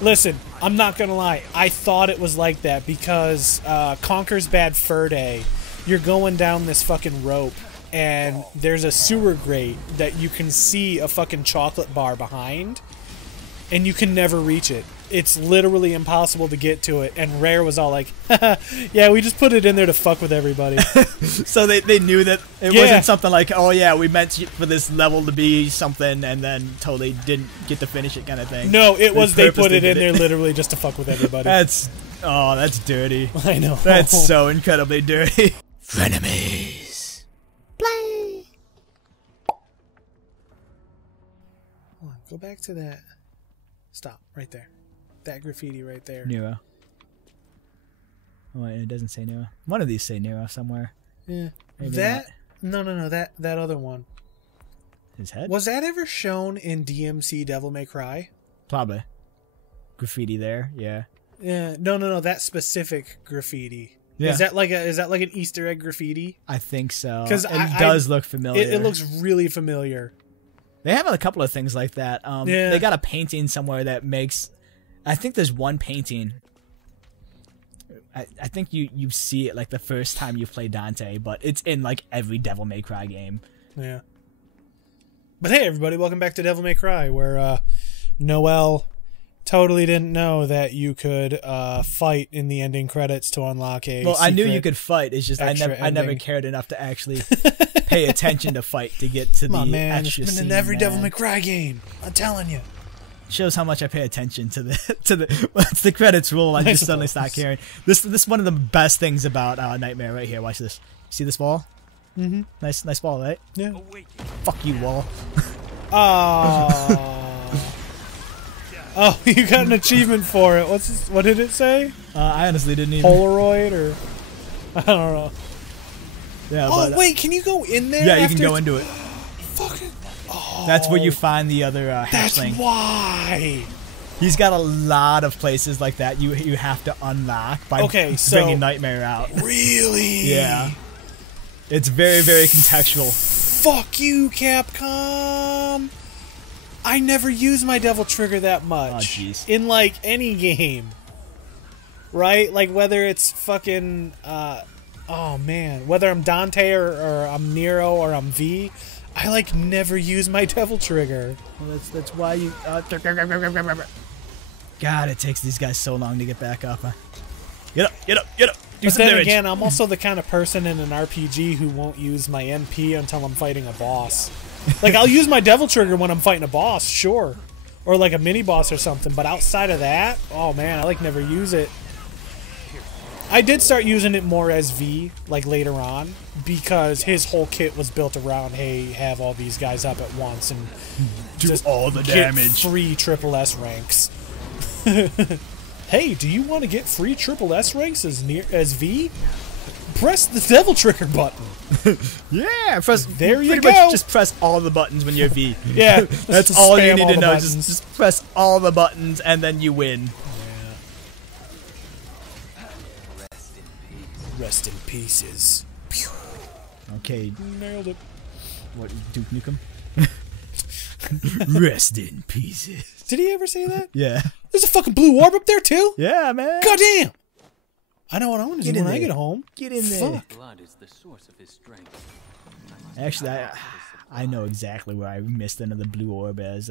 Listen, I'm not gonna lie. I thought it was like that because Conker's Bad Fur Day, you're going down this fucking rope, and there's a sewer grate that you can see a fucking chocolate bar behind, and you can never reach it. It's literally impossible to get to it, and Rare was all like, yeah, we just put it in there to fuck with everybody. So they knew that it wasn't something like, oh yeah, we meant for this level to be something, and then totally didn't get to finish it kind of thing. No, it was they put it in there literally just to fuck with everybody. That's dirty. I know. That's so incredibly dirty. Frenemies. Play. Hold on, go back to that. Stop right there. That graffiti right there. Nero. Oh, it doesn't say Nero. One of these say Nero somewhere. Yeah. Maybe that not. No. That other one. His head? Was that ever shown in DMC Devil May Cry? Probably. Graffiti there, yeah. Yeah. No. That specific graffiti. Yeah. Is that like an Easter egg graffiti? I think so. Because it does look familiar. It looks really familiar. They have a couple of things like that. Yeah. They got a painting somewhere that makes... I think there's one painting. I think you see it like the first time you play Dante, but it's in like every Devil May Cry game. Yeah. But hey, everybody, welcome back to Devil May Cry, where Noelle totally didn't know that you could fight in the ending credits to unlock a. Well, I knew you could fight. It's just I never cared enough to actually pay attention to fight to get to the extra it's been scene, in every man. Devil May Cry game. I'm telling you. Shows how much I pay attention to the once the credits roll, I just suddenly start caring. This is one of the best things about Nightmare right here. Watch this. See this ball? Mm-hmm. Nice ball, right? Yeah. Fuck you, wall. Oh, you got an achievement for it. What did it say? I honestly didn't even. Polaroid or I don't know. Yeah. Oh wait, can you go in there? Yeah, you can go into it. Fucking. Oh, that's where you find the other That's hatchling. why. He's got a lot of places like that you have to unlock by bringing Nightmare out. Really? Yeah. It's very, very contextual. Fuck you, Capcom. I never use my Devil Trigger that much. Oh, jeez. In, like, any game. Right? Like, whether it's fucking... oh, man. Whether I'm Dante or I'm Nero or I'm V, I, like, never use my Devil Trigger. Well, that's why you... God, it takes these guys so long to get back up. Huh? Get up. But then again, I'm also the kind of person in an RPG who won't use my NP until I'm fighting a boss. Like, I'll use my Devil Trigger when I'm fighting a boss, sure. Or like a mini-boss or something, but outside of that, oh man, I like never use it. I did start using it more as V, like later on, because his whole kit was built around, hey, have all these guys up at once and do just all the damage. Get free triple S ranks. Hey, do you want to get free triple S ranks as V? Press the Devil Trigger button. Yeah, there you go. Much just press all the buttons when you're V. Yeah, that's all you need to know. Just press all the buttons and then you win. Yeah. Rest in pieces. Okay. Nailed it. What, Duke Nukem? Rest in pieces. Did he ever say that? Yeah. There's a fucking blue orb up there too? Yeah, man. Goddamn! I know what I want to do when I get home. Get in there. Fuck. Blood is the source of his strength. Actually, I know exactly where I missed another blue orb as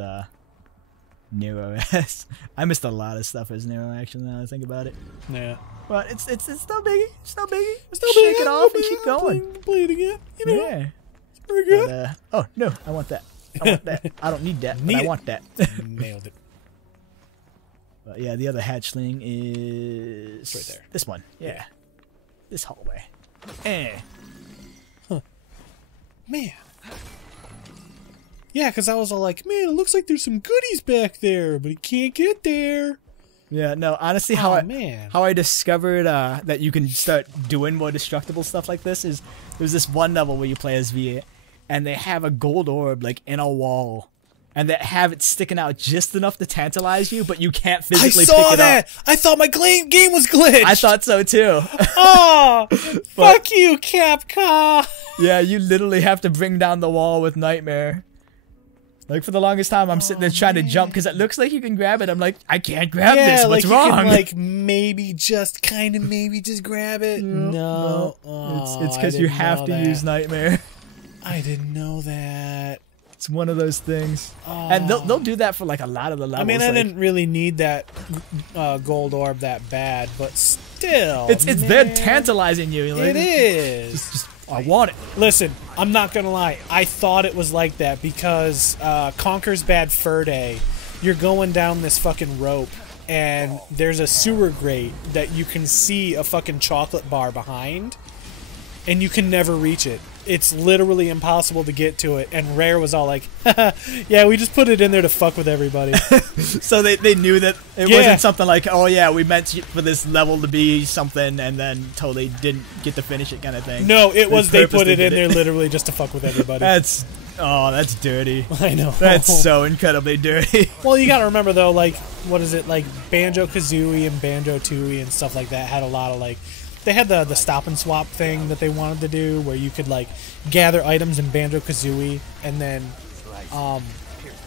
Nero as. I missed a lot of stuff as Nero, actually, now that I think about it. Yeah. But it's no biggie. It's no biggie. It's no biggie. Shake it off and keep going. Play it again. You know? Yeah. It's pretty good. But, oh, no. I want that. I want that. I don't need that, but I want that. Nailed it. But yeah, the other hatchling is... It's right there. This one. Yeah. This hallway. Huh. Man. Yeah, because I was all like, man, it looks like there's some goodies back there, but he can't get there. Yeah, no, honestly, how I discovered that you can start doing more destructible stuff like this is there's this one level where you play as V, and they have a gold orb like in a wall, and they have it sticking out just enough to tantalize you, but you can't physically pick it up. I saw that! I thought my game was glitched! I thought so too. Oh! Fuck you, Capcom! Yeah, you literally have to bring down the wall with Nightmare. Like for the longest time, I'm sitting there trying to jump because it looks like you can grab it. I'm like, I can't grab yeah, this. What's like wrong? You can, like maybe just grab it. No, it's because you have to use Nightmare. I didn't know that. It's one of those things, and they'll do that for like a lot of the levels. I mean, I like, didn't really need that gold orb that bad, but still, it's there tantalizing you. Like, it is. Just I want it. Listen, I'm not gonna lie. I thought it was like that because Conker's Bad Fur Day. You're going down this fucking rope, and there's a sewer grate that you can see a fucking chocolate bar behind, and you can never reach it. It's literally impossible to get to it. And Rare was all like, yeah, we just put it in there to fuck with everybody. So they knew that it wasn't something like, oh yeah, we meant for this level to be something and then totally didn't get to finish it kind of thing. No, it was they put it in there literally just to fuck with everybody. That's dirty. I know. That's so incredibly dirty. Well, you gotta remember though, like, what is it, like Banjo-Kazooie and Banjo-Tooie and stuff like that had a lot of like, they had the stop and swap thing that they wanted to do where you could like gather items in Banjo-Kazooie and then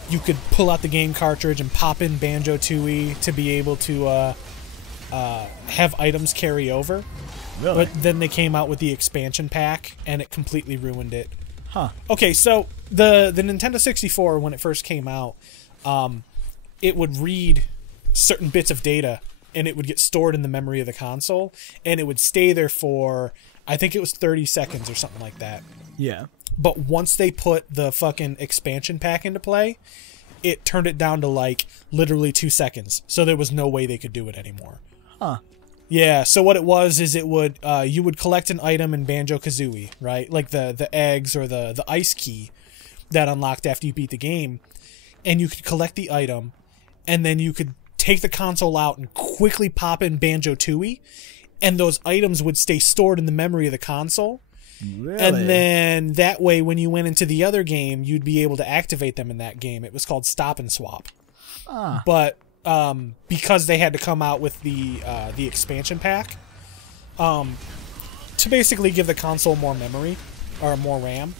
you could pull out the game cartridge and pop in Banjo-Tooie to be able to have items carry over. Really? But then they came out with the expansion pack and it completely ruined it. Huh. Okay, so the Nintendo 64 when it first came out, it would read certain bits of data and it would get stored in the memory of the console, and it would stay there for, I think it was 30 seconds or something like that. Yeah. But once they put the fucking expansion pack into play, it turned it down to, like, literally 2 seconds. So there was no way they could do it anymore. Huh. Yeah, so what it was is it would, you would collect an item in Banjo-Kazooie, right? Like the eggs or the ice key that unlocked after you beat the game, and you could collect the item, and then you could take the console out and quickly pop in Banjo-Tooie, and those items would stay stored in the memory of the console. Really? And then that way, when you went into the other game, you'd be able to activate them in that game. It was called Stop and Swap. But because they had to come out with the expansion pack, to basically give the console more memory or more RAM,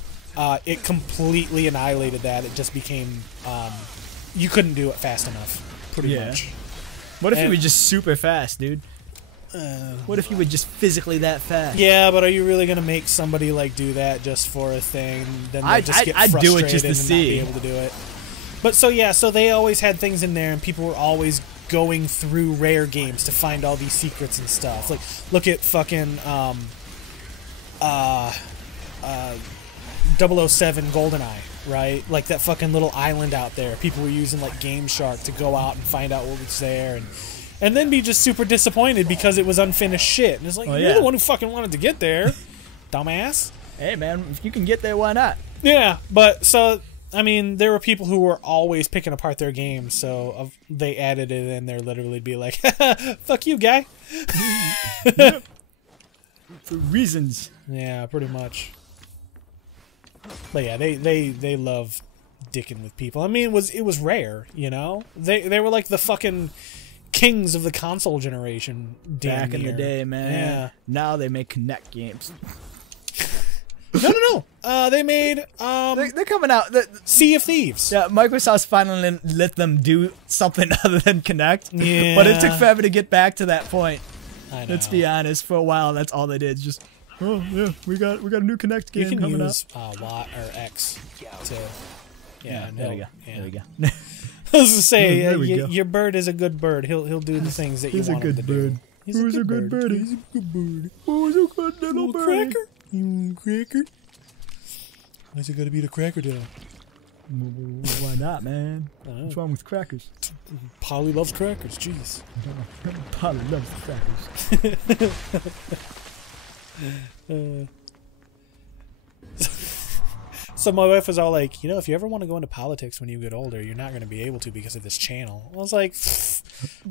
it completely annihilated that. It just became you couldn't do it fast enough. Pretty much. What if you were just super fast, dude? What if you were just physically that fast? Yeah, but are you really gonna make somebody like do that just for a thing? Then they just get frustrated do it just to and see. not be able to do it. But so they always had things in there, and people were always going through Rare games to find all these secrets and stuff. Like, look at fucking 007 GoldenEye. Right, like that fucking little island out there. People were using like Game Shark to go out and find out what was there, and then be just super disappointed because it was unfinished shit. And it's like, you're the one who fucking wanted to get there, dumbass. Hey man, if you can get there, why not? Yeah, but so I mean, there were people who were always picking apart their games, so they added it in there. Literally, be like, "Fuck you, guy." Yep. For reasons. Yeah, pretty much. But yeah, they love dicking with people. I mean, it was Rare, you know? They were like the fucking kings of the console generation. Back in the day, man. Yeah. Now they make Kinect games. No. They made they're coming out. Sea of Thieves. Yeah, Microsoft's finally let them do something other than Kinect. Yeah. But it took forever to get back to that point. I know. Let's be honest. For a while, that's all they did. Just, oh yeah, we got a new Kinect game coming out. You can use Y or X to. Yeah, there we go. Yeah. There we go. I was to say, your bird is a good bird. He'll do the things that you want him to do. He's a good bird. He's a good bird. Who's a good little bird? Cracker? You cracker? Why's it gotta be the cracker dinner? Why not, man? What's wrong with crackers? Polly loves crackers. Jeez. Polly loves crackers. So my wife was all like, if you ever want to go into politics when you get older, you're not going to be able to because of this channel. I was like,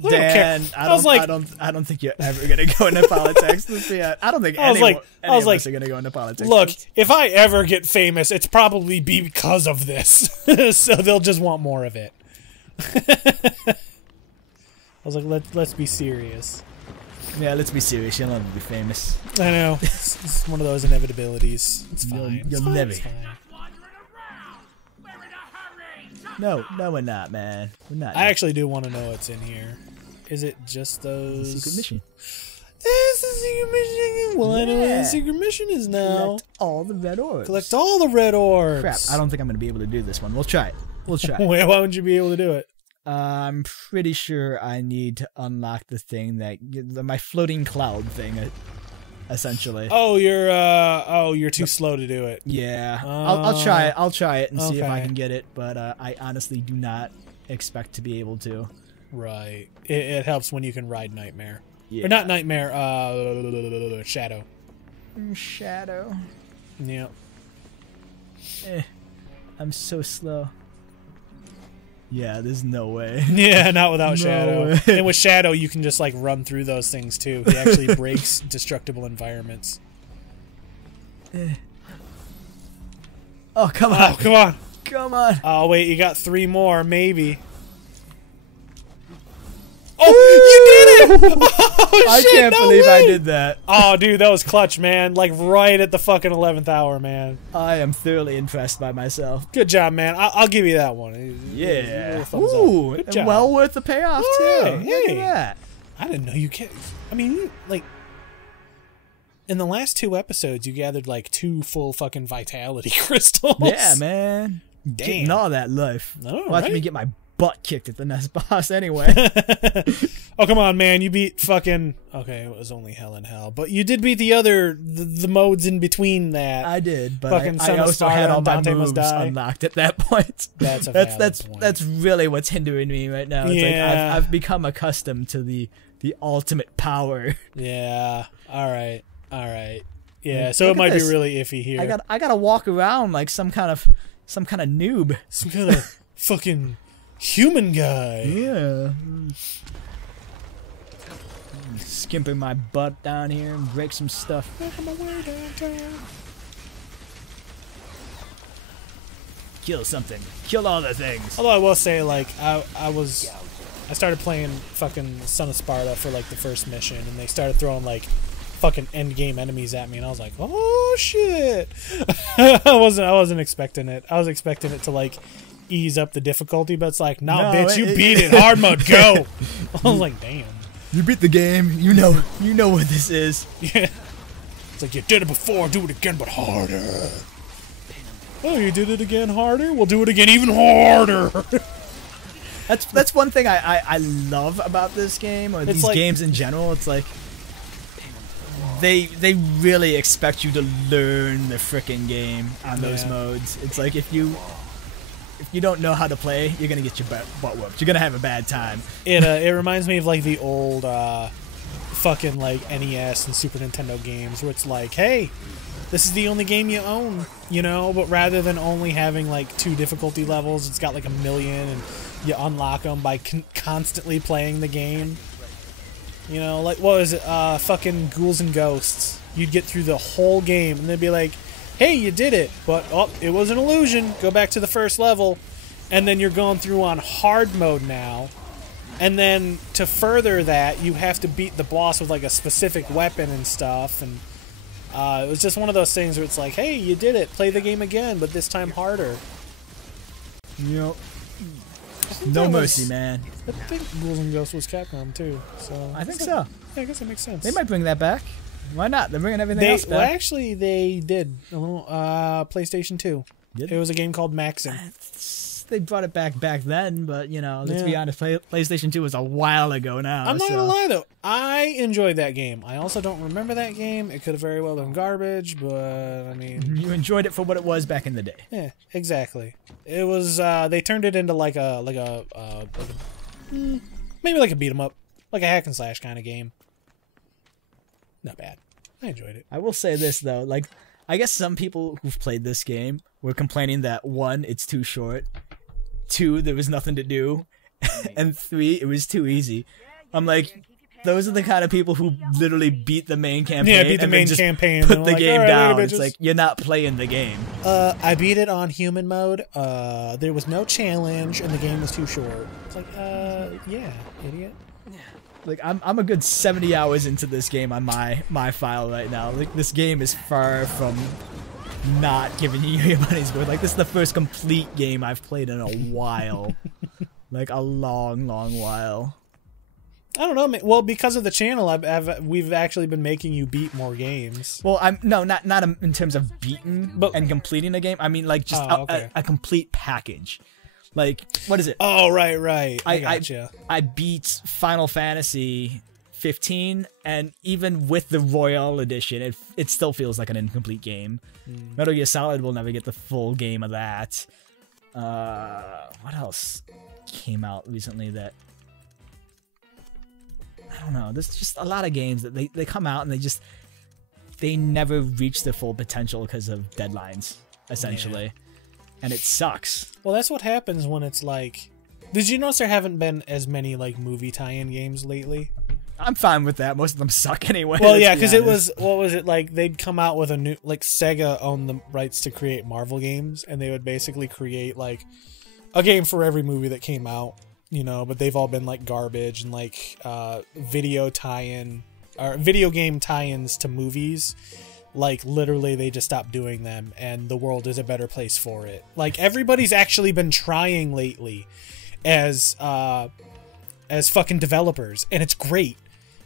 Dan, I don't think you're ever going to go into politics. I don't think any of us are going to go into politics. Look, if I ever get famous, it's probably because of this. So they'll just want more of it. I was like, let's be serious. Yeah, let's be serious. You'll never be famous. I know. It's one of those inevitabilities. It's fine. You'll never. It's fine. No, we're not, man. We're not. I actually do want to know what's in here. Is it just those... Secret mission. This is a secret mission. Well, I know what the secret mission is now. Collect all the red orbs. Collect all the red orbs. Crap, I don't think I'm going to be able to do this one. We'll try it. Wait, why wouldn't you be able to do it? I'm pretty sure I need to unlock the thing that... my floating cloud thing, essentially. Oh, you're too slow to do it. Yeah. I'll try it. I'll try it and see if I can get it, but I honestly do not expect to be able to. Right. It helps when you can ride Nightmare. Yeah. Or not Nightmare, Shadow. Shadow. Yeah. I'm so slow. Yeah, there's no way. Yeah, not without No Shadow. way. And with Shadow, you can just like run through those things too. He actually breaks destructible environments. Oh, come on. Oh, come on. Come on. Oh, wait, you got 3 more, maybe. Oh, you did it! Oh, I shit, can't no believe way. I did that. Oh, dude, that was clutch, man. Like, right at the fucking 11th hour, man. I am thoroughly impressed by myself. Good job, man. I'll give you that one. Yeah. Thumbs up. Ooh, Good job. well worth the payoff, too. Hey, Look at that. I didn't know you can't. I mean, like, in the last 2 episodes, you gathered like 2 full fucking vitality crystals. Yeah, man. Damn. Getting all that life. Oh, Watch right. me get my butt kicked at the next boss anyway. Oh, come on, man. You beat fucking... Okay, it was only Hell in Hell. But you did beat the modes in between that. I did, but Fucking I also had all my Dante Must moves Die. unlocked at that point. That's a valid point. That's really what's hindering me right now. It's like Yeah. I've become accustomed to the ultimate power. Yeah. All right. Yeah, so Look it at might this. be really iffy here. I gotta walk around like some kind of noob. Some kind of fucking human guy. Yeah. Skimping my butt down here and break some stuff. Making my way downtown. Kill something. Kill all the things. Although I will say, like, I started playing fucking Son of Sparta for like the first mission, and they started throwing like fucking end game enemies at me, and I was like, oh shit. I wasn't expecting it. I was expecting it to like ease up the difficulty, but it's like, nah, bitch, you beat it. Hard mode, go. I was like, damn. You beat the game. You know what this is. Yeah. It's like, you did it before, do it again, but harder. Oh, you did it again harder? We'll do it again even harder. That's one thing I love about this game, or these games in general. It's like they really expect you to learn the frickin' game on those modes. It's like if you don't know how to play, you're gonna get your butt whooped. You're gonna have a bad time. It reminds me of like the old fucking like NES and Super Nintendo games where it's like, hey, this is the only game you own, you know, but rather than only having like 2 difficulty levels, it's got like 1 million, and you unlock them by constantly playing the game. You know, like, what was it, fucking Ghouls and Ghosts. You'd get through the whole game, and they'd be like, hey, you did it, but, oh, it was an illusion, go back to the first level, and then you're going through on hard mode now, and then to further that, you have to beat the boss with, like, a specific weapon and stuff, and it was just one of those things where it's like, hey, you did it, play the game again, but this time harder. Yep. No mercy, man. I think Ghouls and Ghosts was Capcom too, so I think so. Yeah, I guess that makes sense. They might bring that back. Why not? They're bringing everything else back. Well, actually, they did a little PlayStation 2. Did it was a game called Maxim. They brought it back then, but you know, let's be honest. PlayStation 2 was a while ago now. I'm not gonna lie though, I enjoyed that game. I also don't remember that game. It could have very well been garbage, but I mean, you enjoyed it for what it was back in the day. Yeah, exactly. It was. They turned it into like a maybe like a beat 'em up, like a hack and slash kind of game. Not bad. I enjoyed it. I will say this though, like, I guess some people who've played this game were complaining that 1, it's too short, 2, there was nothing to do, and 3, it was too easy. I'm like, those are the kind of people who literally beat the main campaign. Yeah, beat the main campaign. Put the game down. Later, it's like, you're not playing the game. I beat it on human mode. There was no challenge, and the game was too short. It's like, yeah, idiot. Like, I'm a good 70 hours into this game on my file right now. Like, this game is far from not giving you your money's worth. Like, this is the first complete game I've played in a while. Like, a long, long while. I don't know. Well, because of the channel, we've actually been making you beat more games. Well, not in terms of beating and completing a game. I mean, like, just a complete package. Like, what is it? Oh, right. I gotcha. I beat Final Fantasy 15, and even with the Royale Edition, it still feels like an incomplete game. Metal Gear Solid will never get the full game of that. What else came out recently that... I don't know. There's just a lot of games that they come out and they never reach their full potential because of deadlines, essentially. Yeah. And it sucks. Well, that's what happens when it's like... Did you notice there haven't been as many like movie tie-in games lately? I'm fine with that. Most of them suck anyway. Well, yeah, because it was... What was it like? They'd come out with a new... Like, Sega owned the rights to create Marvel games, and they would basically create like a game for every movie that came out. You know, but they've all been like garbage and like video tie-in or video game tie-ins to movies. Like, literally, they just stopped doing them, and the world is a better place for it. Like, everybody's actually been trying lately as fucking developers, and it's great.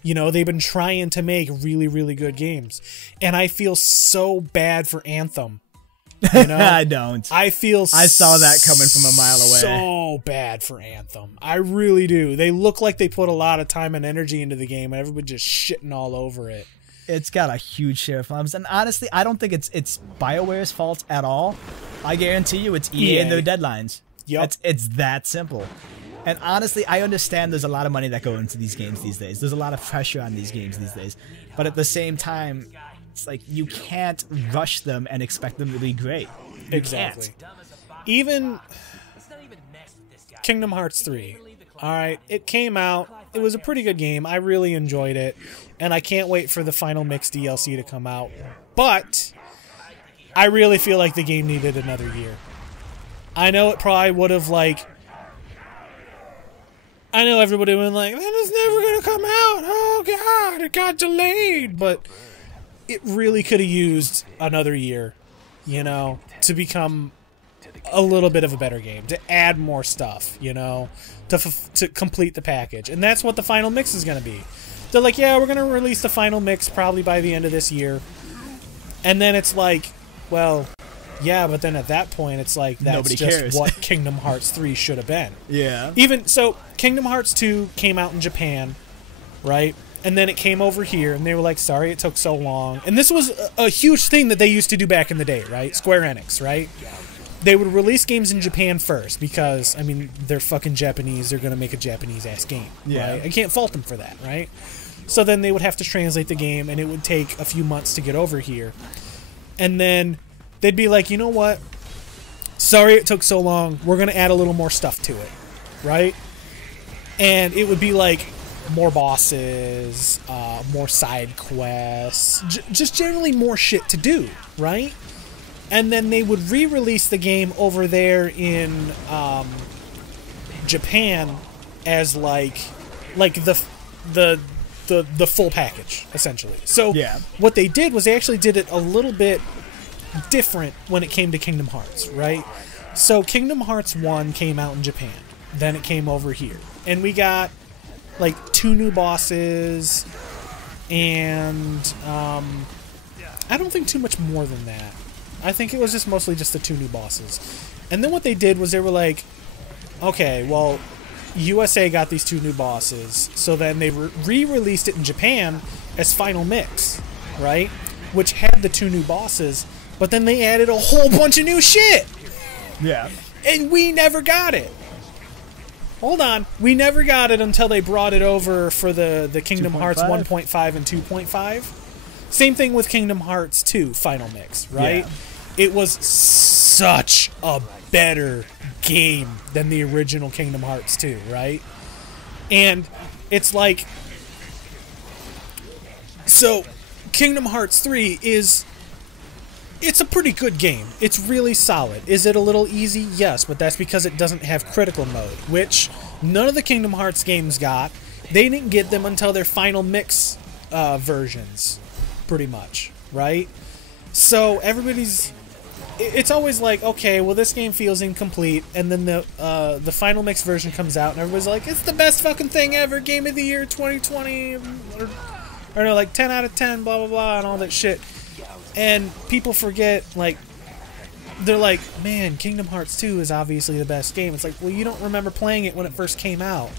You know, they've been trying to make really, really good games, and I feel so bad for Anthem. You know? I don't. I saw that coming from a mile away. So bad for Anthem. I really do. They look like they put a lot of time and energy into the game, and everybody just shitting all over it. It's got a huge share of problems, and honestly, I don't think it's BioWare's fault at all. I guarantee you, it's EA and their deadlines. Yep. It's that simple. And honestly, I understand there's a lot of money that goes into these games these days. There's a lot of pressure on these games these days. But at the same time, it's like you can't rush them and expect them to be great. You exactly. Can't. Even Kingdom Hearts 3. Alright, it came out. It was a pretty good game. I really enjoyed it. And I can't wait for the final mix DLC to come out. But I really feel like the game needed another year. I know it probably would have, like... I know everybody went like, that is never going to come out. Oh, God, it got delayed. But it really could have used another year, you know, to become a little bit of a better game, to add more stuff, you know, to complete the package. And that's what the final mix is going to be. They're like, yeah, we're going to release the final mix probably by the end of this year. And then it's like, well, yeah, but then at that point, it's like, that's Nobody just cares. what Kingdom Hearts 3 should have been. Yeah. Even, so, Kingdom Hearts 2 came out in Japan, right? And then it came over here, and they were like, sorry it took so long. And this was a huge thing that they used to do back in the day, right? Square Enix, right? They would release games in Japan first because, I mean, they're fucking Japanese. They're going to make a Japanese-ass game, right? I can't fault them for that, right? So then they would have to translate the game, and it would take a few months to get over here. And then they'd be like, you know what? Sorry it took so long. We're going to add a little more stuff to it, right? And it would be like more bosses, more side quests, just generally more shit to do, right? And then they would re-release the game over there in Japan as like the full package, essentially. So what they did was they actually did it a little bit different when it came to Kingdom Hearts, right? So Kingdom Hearts 1 came out in Japan. Then it came over here. And we got like 2 new bosses and I don't think too much more than that. I think it was just mostly just the 2 new bosses. And then what they did was they were like, okay, well, USA got these 2 new bosses, so then they re-released it in Japan as Final Mix, right? Which had the 2 new bosses, but then they added a whole bunch of new shit! Yeah. And we never got it! Hold on. We never got it until they brought it over for the Kingdom 2.5? Hearts 1.5 and 2.5. Same thing with Kingdom Hearts 2 Final Mix, right? Yeah. It was such a better game than the original Kingdom Hearts 2, right? And it's like... So, Kingdom Hearts 3 is... It's a pretty good game. It's really solid. Is it a little easy? Yes, but that's because it doesn't have critical mode, which none of the Kingdom Hearts games got. They didn't get them until their Final Mix versions, pretty much, right? So everybody's it's always like, okay, well, this game feels incomplete, and then the final mix version comes out, and everybody's like, it's the best fucking thing ever, game of the year 2020, or no, like 10 out of 10, blah blah blah, and all that shit. And people forget, like, they're like, man, Kingdom Hearts 2 is obviously the best game. It's like, well, you don't remember playing it when it first came out.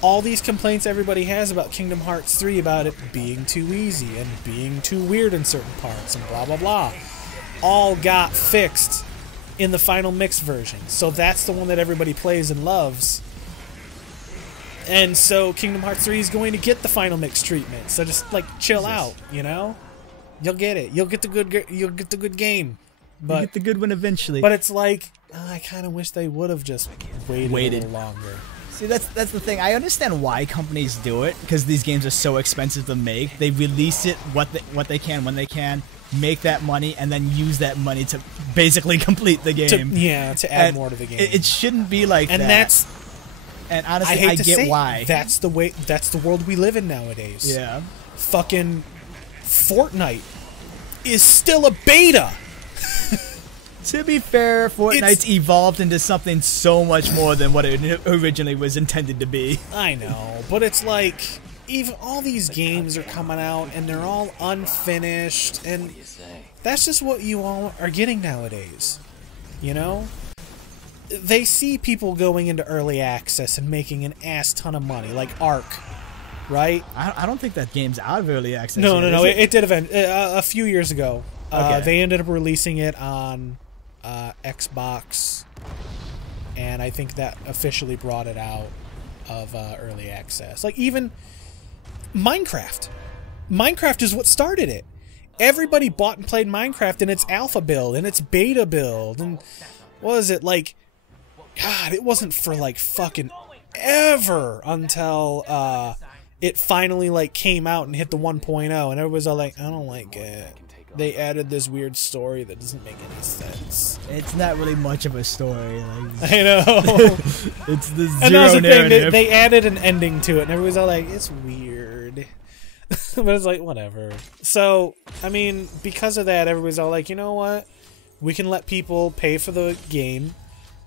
All these complaints everybody has about Kingdom Hearts 3 about it being too easy and being too weird in certain parts and blah blah blah, all got fixed in the final mix version. So that's the one that everybody plays and loves. And so Kingdom Hearts 3 is going to get the final mix treatment. So just like chill out, you know? You'll get it. You'll get the good game. But you get the good one eventually. But it's like, I kind of wish they would have just waited a little longer. See, that's the thing. I understand why companies do it, because these games are so expensive to make. They release it what they can when they can, make that money, and then use that money to basically complete the game. To add more to the game. It shouldn't be like that. And honestly, I get why. That's the way. That's the world we live in nowadays. Yeah. Fucking Fortnite is still a beta. To be fair, Fortnite's evolved into something so much more than what it originally was intended to be. I know, but it's like, even all these games are coming out and they're all unfinished, and that's just what you all are getting nowadays. You know? They see people going into early access and making an ass ton of money, like Ark, right? I don't think that game's out of early access. No. It did event a few years ago. Okay. They ended up releasing it on Xbox, and I think that officially brought it out of early access. Like, even Minecraft is what started it. Everybody bought and played Minecraft in its alpha build and its beta build, and what was it, like, God, it wasn't for like fucking ever until it finally like came out and hit the 1.0, and everybody's all like, I don't like it. They added this weird story that doesn't make any sense. It's not really much of a story. Like, I know. It's the zero and that was the narrative. thing. They added an ending to it, and everybody's all like, it's weird. But it's like, whatever. So, I mean, because of that, everybody's all like, you know what? We can let people pay for the game,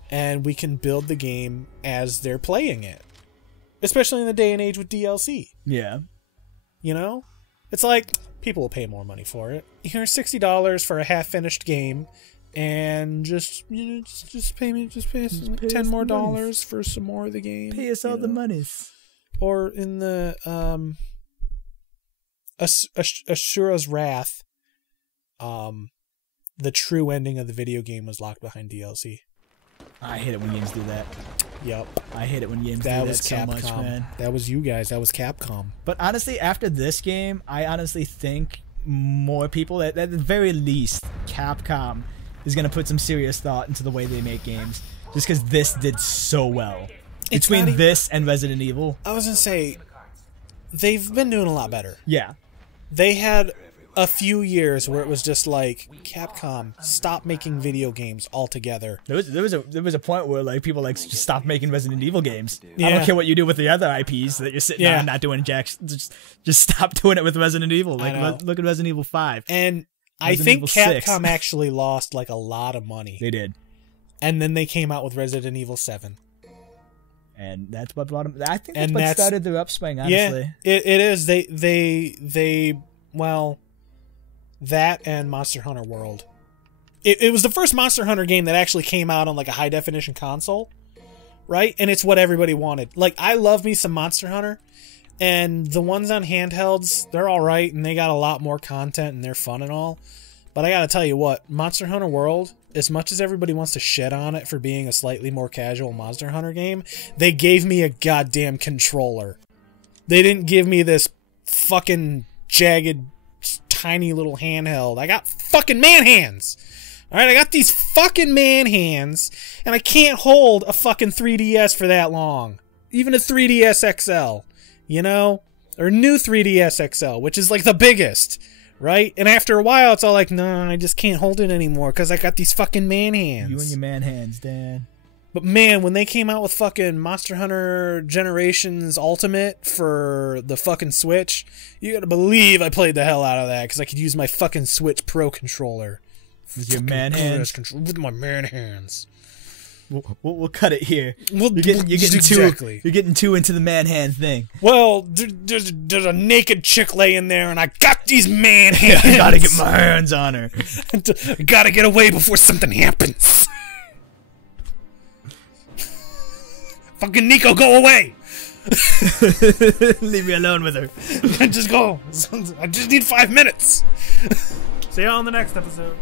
and we can build the game as they're playing it. Especially in the day and age with DLC. Yeah. You know? It's like, people will pay more money for it. Here's $60 for a half-finished game, and just pay me, just pay us $10 more dollars for some more of the game. Pay us all the monies. Or in the Ashura's Wrath, the true ending of the video game was locked behind DLC. I hate it when games do that. Yep. I hate it when games do that so much, man. That was you guys. That was Capcom. But honestly, after this game, I honestly think more people, at the very least, Capcom is going to put some serious thought into the way they make games. Just because this did so well. Between this and Resident Evil. I was going to say, they've been doing a lot better. Yeah. They had a few years where it was just like, Capcom, stop making video games altogether. There was a point where like people like just stop making Resident Evil games. Yeah. I don't care what you do with the other IPs that you're sitting on not doing jack. Just stop doing it with Resident Evil. Like look at Resident Evil 5. And I think Capcom actually lost like a lot of money. They did. And then they came out with Resident Evil 7. And that's what brought them. I think that's what started their upswing. Honestly, yeah, it is. They well. That and Monster Hunter World. It was the first Monster Hunter game that actually came out on like a high definition console, right? And it's what everybody wanted. Like, I love me some Monster Hunter, and the ones on handhelds, they're all right, and they got a lot more content and they're fun and all. But I gotta tell you what, Monster Hunter World, as much as everybody wants to shit on it for being a slightly more casual Monster Hunter game, they gave me a goddamn controller. They didn't give me this fucking jagged tiny little handheld. I got fucking man hands. Alright, I got these fucking man hands, and I can't hold a fucking 3DS for that long. Even a 3DS XL, you know? Or new 3DS XL, which is like the biggest, right? And after a while, it's all like, no, I just can't hold it anymore, because I got these fucking man hands. You and your man hands, Dan. But man, when they came out with fucking Monster Hunter Generations Ultimate for the fucking Switch, you gotta believe I played the hell out of that, because I could use my fucking Switch Pro controller. With your man hands. With my man hands. We'll cut it here. You're getting too into the man hand thing. Well, there's a naked chick laying there, and I got these man hands. I gotta get my hands on her. I gotta get away before something happens. Fucking Nico, go away! Leave me alone with her. Just go. I just need 5 minutes. See you on the next episode.